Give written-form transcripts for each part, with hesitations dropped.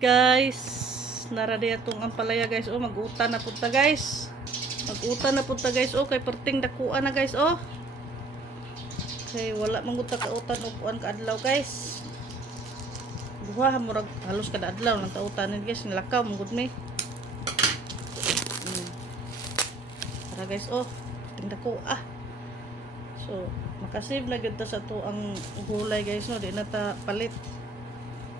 Guys, naradi atong ampalaya guys. Oh, mag-utan na punta guys. Mag-utan na punta guys. Oh, kay perting dakuan na guys. Oh. Okay, wala manguta ka utan upuan ka adlaw guys. Duha murag halos kada adlaw nang tautan guys. Nilakaw mangud mi. Tara guys, oh. Perting dakua. So, makasave na gud ta sa to ang gulay guys no. Di na ta palit.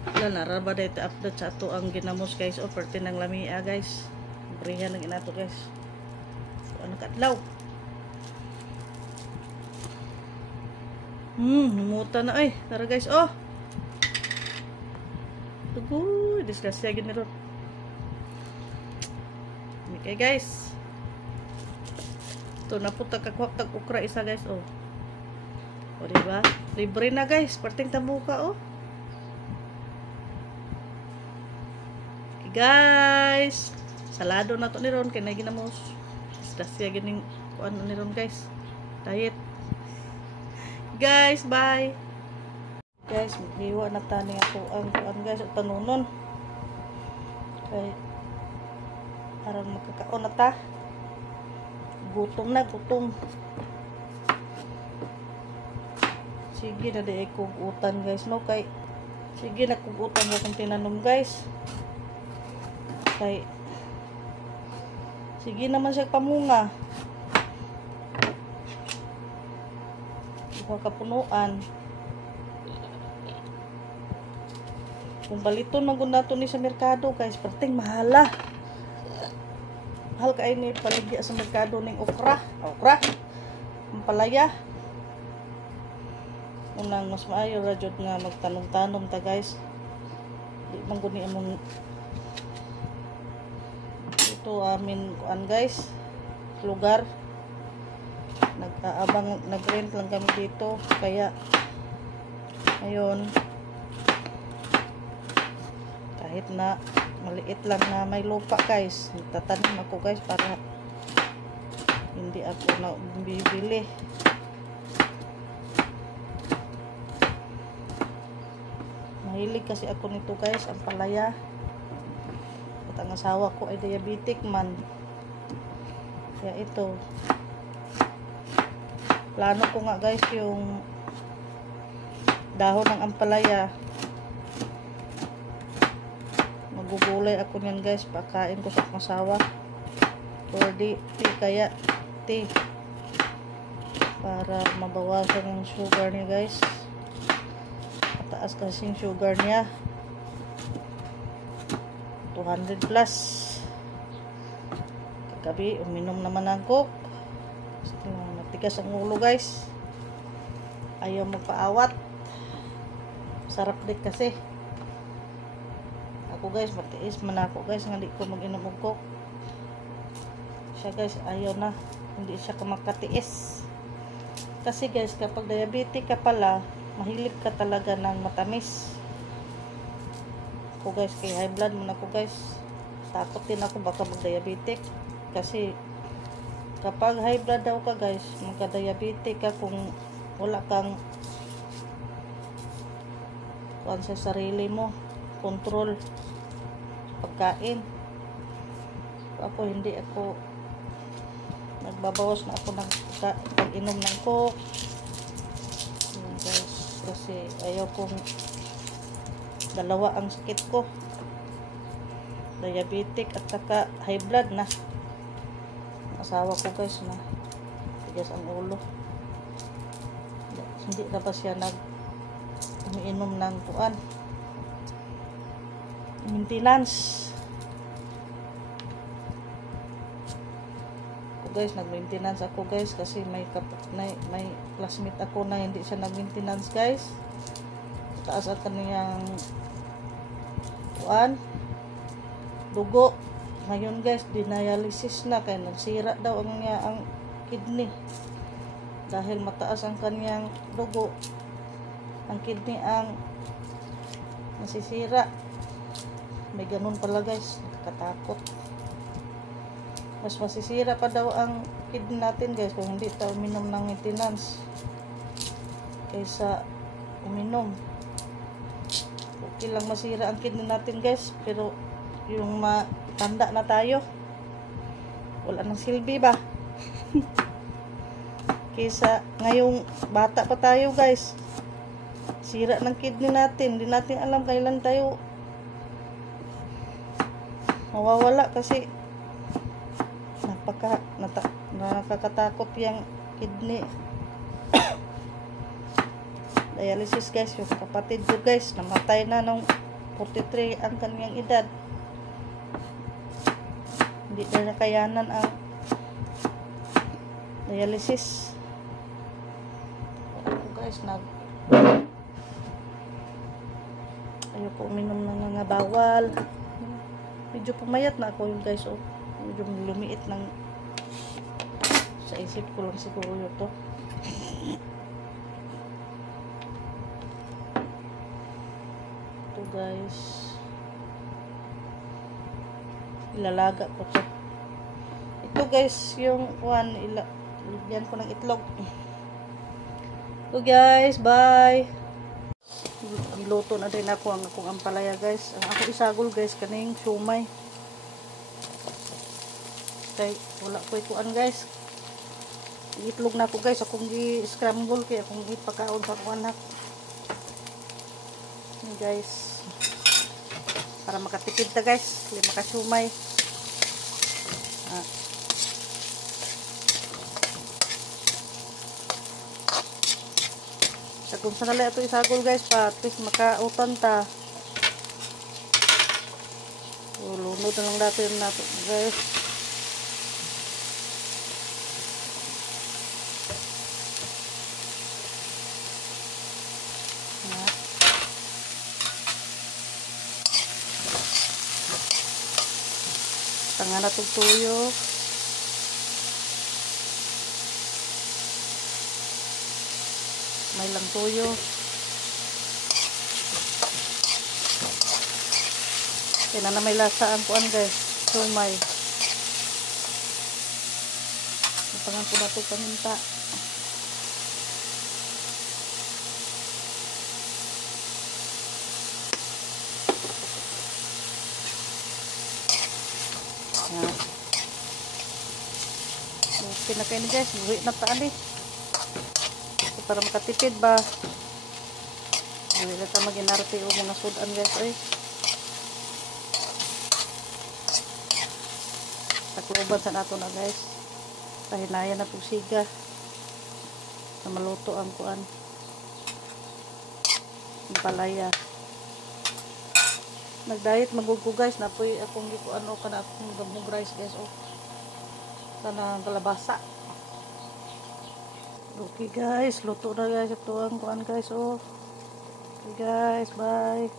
Wala na raba dahil update sa ato ang ginamos guys. O perti ng lamia guys. Berihan ng inato guys. So ano katlaw. Numuta na ay. Tara guys. Oh. Tugoy. Disgrasya gini ron. Okay guys. Ito na po tagkakwak tag ukra isa guys. Oh. O diba? Libre na guys. Perting tamuka oh. Guys, salado na to ni ron kay naginamos. Istasya gining kuan ni ron guys. Diet. Guys, bye. Guys, maghiwa na tani ako ang kuan guys, tanunon. Kay aron makakaon na ta. Gutom na, gutom. Sige na di ko utan guys no kay sige na kugutan ko kung tinanom guys. Kay sige naman siya pamunga. Buka kapunuan. Kung baliton magud nato ni sa merkado guys, perting mahala. Mahal kay ni paligya sa merkado ning okra. Okra. Ang palaya. Unang mas maayo ra jud nga magtanom-tanom ta guys. Di man gud ni among ito amin kuan guys lugar nag-rent lang kami dito kaya ngayon kahit na maliit lang na may lupa guys nagtatanim ako guys para hindi ako na bibili mahilig kasi ako nito guys ang palaya. Ang asawa ko ay diabetic man. Kaya ito. Plano ko nga guys yung dahon ng ampalaya. Magugulay ako niyan guys. Pakain ko sa asawa. Or di kaya tea. Para mabawasan yung sugar niya guys. Mataas kasi yung sugar niya. 200 plus. Kagabi, uminom naman ng coke. Natigas ang ulo guys. Ayaw magpaawat. Sarap din kasi. Ako guys, matiis man ako guys. Hindi ko mag-inom ng coke. Siya guys, ayaw na. Hindi siya kumakatiis. Kasi guys, kapag diabetic ka pala, mahilig ka talaga ng matamis. Ako guys, kay high blood muna ako guys. Takot din ako baka mag-diabetic. Kasi kapag high blood daw ka guys, magka-diabetic ka kung wala kang kuan sa sarili mo, control pagkain. Ako hindi ako nagbabawas na ako ng pag-inom ng coke. Guys, kasi ayaw kong dalawa ang sakit ko, diabetic at saka high blood na. Asawa ko guys na tigas ang ulo, hindi na ba siya umiinom ng tuan maintenance. Ako guys, nag-maintenance ako guys kasi may classmate ako na hindi siya nag-maintenance guys. Taas at kaniyang dugo. Ngayon guys, dialysis na kaya nagsira daw ang kidney dahil mataas ang kaniyang dugo. Ang kidney ang nasisira. May ganun pala guys, nakakatakot. Mas masisira pa daw ang kidney natin guys kung hindi tayo uminom ng maintenance kaysa uminom. Okay lang masira ang kidney natin guys, pero yung matanda na tayo, wala nang silbi ba? Kaysa ngayong bata pa tayo guys, sira ng kidney natin, hindi natin alam kailan tayo mawawala kasi nakakatakot yung kidney. Dialysis guys, yung kapatid ko guys, namatay na nung 43 ang kanyang edad. Hindi na nakayanan ang dialysis. Ako guys, ayoko uminom ng mga bawal. Medyo pumayat na ako yung guys, oh. Medyo lumiit ng sa isip ko lang siguro yun to. Ito guys, ilalaga ko to. Ito guys, yung ilagyan ko ng itlog. Ito guys, bye. Luto na din ako ang akong ampalaya guys. Ang ako isagol guys kaning siumay. Kay wala ko ikuan guys. Itlog na ako guys, akong gi-scramble kay akong ipakaon sa akong anak. Ni guys. Para makatipid ta guys, lima ka siumay. Kung sa nalay ito isagol guys pa, at least makautan ta. Lunod na lang natin nato guys. Tanga na itong tuyo. May lang tuyo. Kaya na may lasa ang kuan guys. Sumay. Napangan ko na ito paminta. Okay na kayo guys. Buhi na taan eh. Para makatipid ba. Hindi na ito mag-inarte o mga sudan guys. Ay. Takloban sa nato na guys. Pahinayan na itong siga. Na maluto ang kuan. Ang palaya. Nag-diet magugo guys. Napoy akong gikuan o kana akong gabong rice guys. O. Sana kalabasa. Okay guys, luto na guys ito ang kuan guys. Oh. Okay guys, bye.